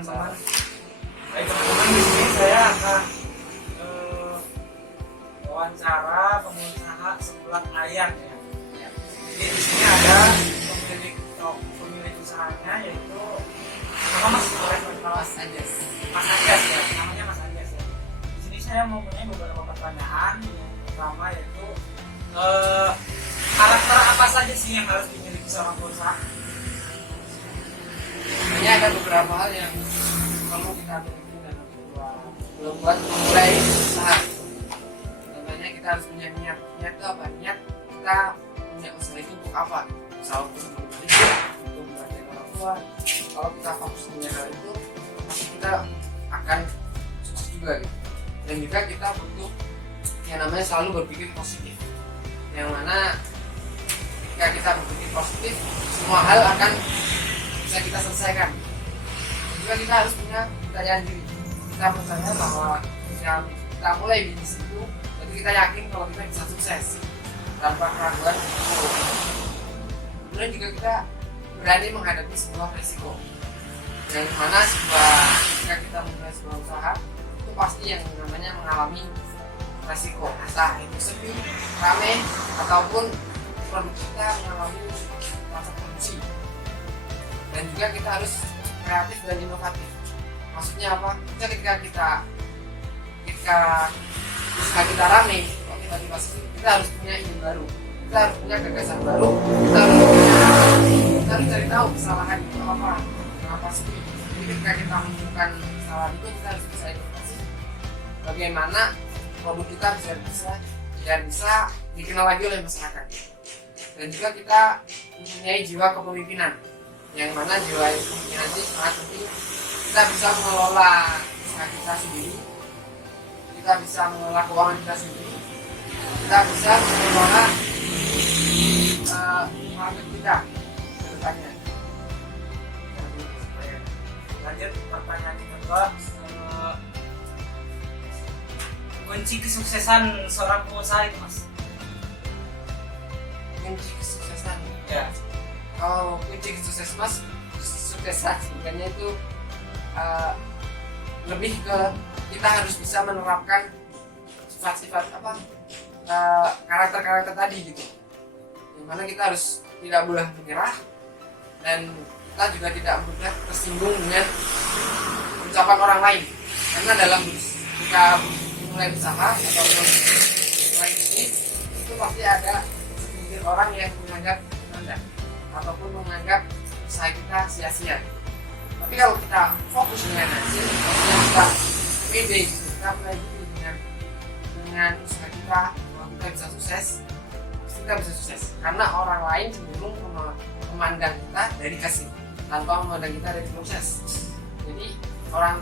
teman-teman. Baik teman-teman, di sini saya akan wawancara pengusaha sebulan ayam ya. Jadi di sini ada pemilik usahanya, yaitu Mas Anjas. Mas Anjas ya, namanya Mas Anjas ya. Di sini saya mempunyai beberapa pertanyaan. Yang pertama yaitu karakter apa saja sih yang harus dimiliki seorang pengusaha? Sebenarnya ada beberapa hal yang perlu kita miliki dalam membuat memulai usaha. Contohnya kita harus punya niat. Niat itu apa? Niat kita punya usaha itu untuk apa? Usaha untuk membantu orang tua. Kalau kita fokus dengan hal itu, pasti kita akan sukses juga gitu. Dan juga kita butuh yang namanya selalu berpikir positif. Yang mana ketika kita berpikir positif, semua hal akan bisa kita selesaikan. Juga kita harus punya kepercayaan diri. Kita percaya bahwa yang kita mulai bisnis itu, jadi kita yakin kalau kita bisa sukses tanpa keraguan. Kemudian juga kita berani menghadapi sebuah resiko. Yang mana jika kita memulai sebuah usaha, itu pasti yang namanya mengalami resiko. Entah itu sepi, rame, ataupun produk kita mengalami masa produksi. Dan juga kita harus kreatif dan inovatif. Maksudnya apa? Ketika usaha kita rame, kalau tiba-tiba sepi, kita harus punya ide baru, kita harus punya gagasan baru, kita harus cari tahu kesalahan itu apa, kenapa sepi. Jadi ketika kita menemukan kesalahan itu, kita harus bisa inovasi. Bagaimana produk kita bisa dikenal lagi oleh masyarakat. Dan juga kita mempunyai jiwa kepemimpinan, yang mana jiwa kepemimpinan itu sangat penting. Kita bisa mengelola usaha kita sendiri, kita bisa mengelola keuangan kita sendiri, kita bisa mengelola market kita ke depannya. Lanjut pertanyaan kedua, kunci kesuksesan seorang pengusaha itu Mas? Kunci kesuksesan Ya. Kalau kunci kesuksesan sebenarnya itu lebih ke kita harus bisa menerapkan sifat-sifat karakter-karakter tadi gitu. Dimana kita harus tidak boleh menyerah, dan kita juga tidak mudah tersinggung dengan ucapan orang lain. Karena dalam ketika mulai usaha atau mulai bisnis, itu pasti ada segelintir orang yang menganggap rendah ataupun menganggap usaha kita sia-sia. Tapi kalau kita fokus dengan hasil, kita pede, kita mulai dengan usaha kita, kalau kita bisa sukses, kita bisa sukses. Karena orang lain cenderung memandang kita dari hasil tanpa memandang kita dari proses. Jadi orang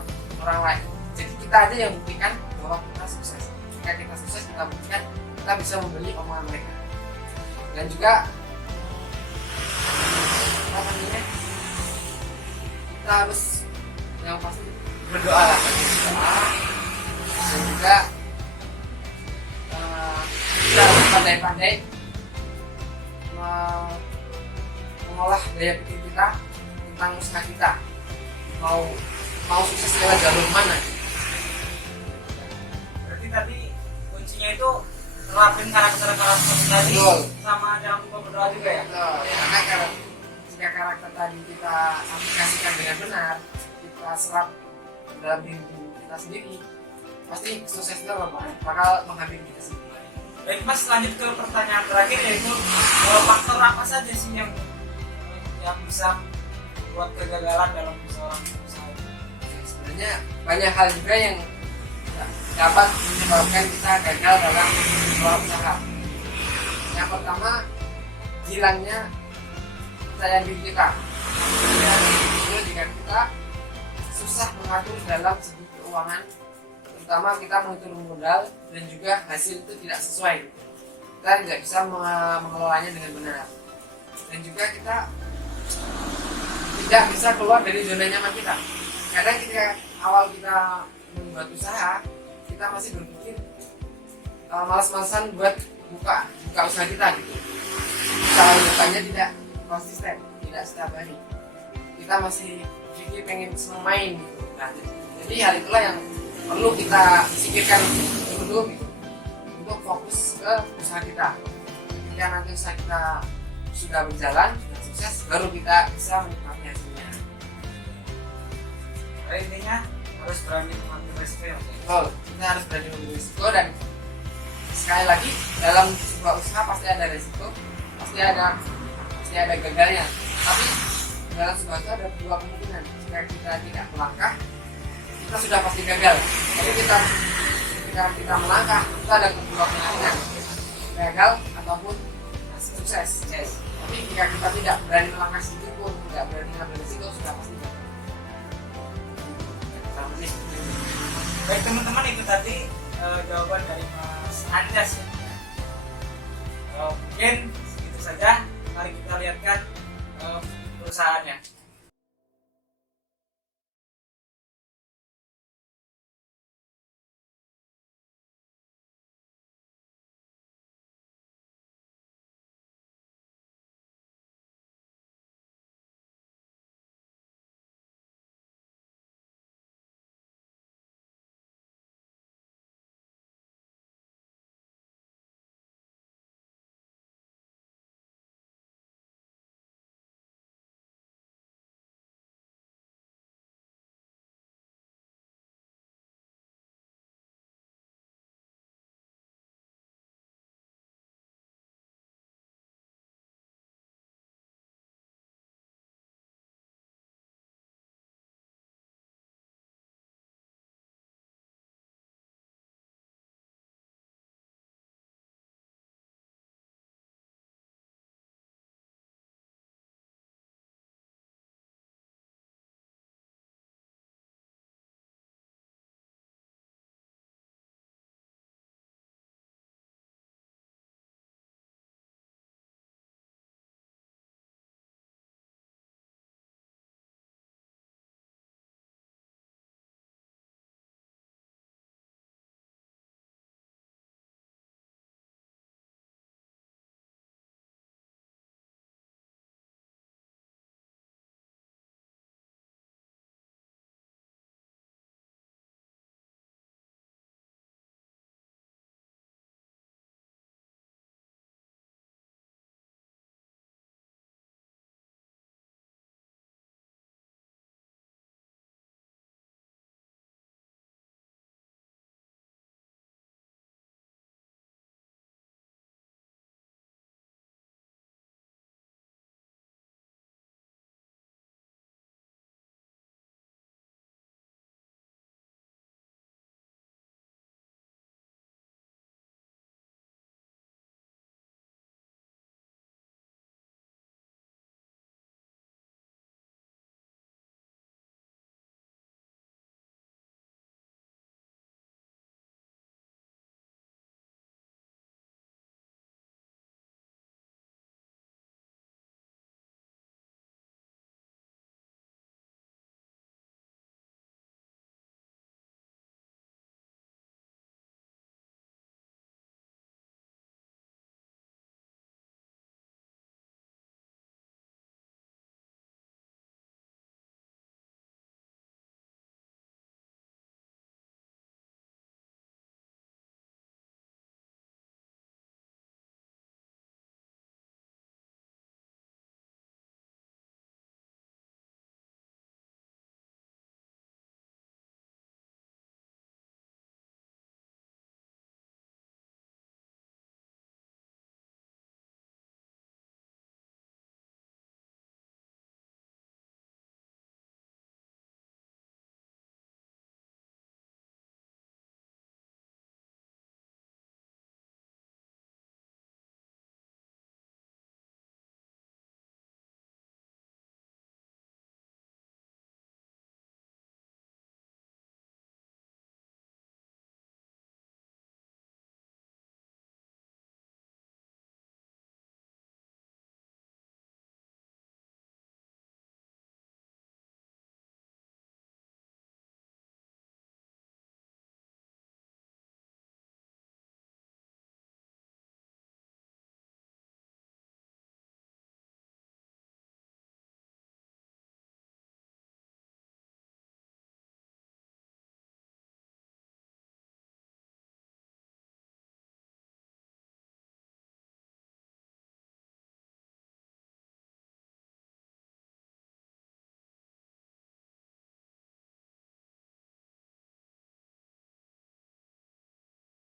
lain, jadi kita aja yang buktikan bahwa kita sukses. Jika kita sukses, kita buktikan kita bisa membeli omongan mereka. Dan juga kita harus yang pasti berdoa lah, dan juga kita harus pandai-pandai mengolah daya pikir kita tentang usaha kita, mau sukses lewat jalur mana. Berarti tadi kuncinya itu nerapin karakter tadi. Betul. Sama jangan lupa berdoa juga ya? Karena jika karakter tadi kita aplikasikan dengan benar, kita serap dalam diri kita sendiri, pasti suksesnya bakal menghampiri kita sendiri. Baik Mas, lanjut ke pertanyaan terakhir, yaitu faktor apa saja sih yang bisa buat kegagalan dalam seorang usaha? Sebenarnya banyak hal juga yang dapat menyebabkan kita gagal dalam sebuah usaha. Yang pertama, hilangnya kepercayaan diri kita. Kedua, jika kita susah mengatur dalam segi keuangan, terutama kita menghitung modal dan juga hasil itu tidak sesuai, kita tidak bisa mengelolanya dengan benar. Dan juga kita tidak bisa keluar dari zona nyaman kita. Kadang ketika awal kita membuat usaha, kita masih berpikir malas-malasan buat buka usaha kita gitu. Usaha depannya tidak konsisten, tidak setiap hari. kita masih berpikir pengen senang main gitu. Nah, jadi hal itulah yang perlu kita singkirkan dulu gitu, untuk fokus ke usaha kita. Ketika nanti usaha kita sudah berjalan, sudah sukses, baru kita bisa menikmati hasilnya. Intinya harus berani mengambil resiko ya. Oh, kita harus berani mengambil risiko, dan sekali lagi dalam sebuah usaha pasti ada risiko, pasti ada gagalnya. Tapi dalam sebuah usaha ada dua kemungkinan. Jika kita tidak melangkah, kita sudah pasti gagal. Tapi ketika kita melangkah, itu ada dua kemungkinan, gagal ataupun sukses. Yes. Tapi jika kita tidak berani melangkah sedikit pun, tidak berani mengambil risiko, sudah pasti gagal. Baik teman-teman, itu tadi jawaban dari Mas Anjas ya. Mungkin segitu saja. Mari kita lihatkan perusahaannya.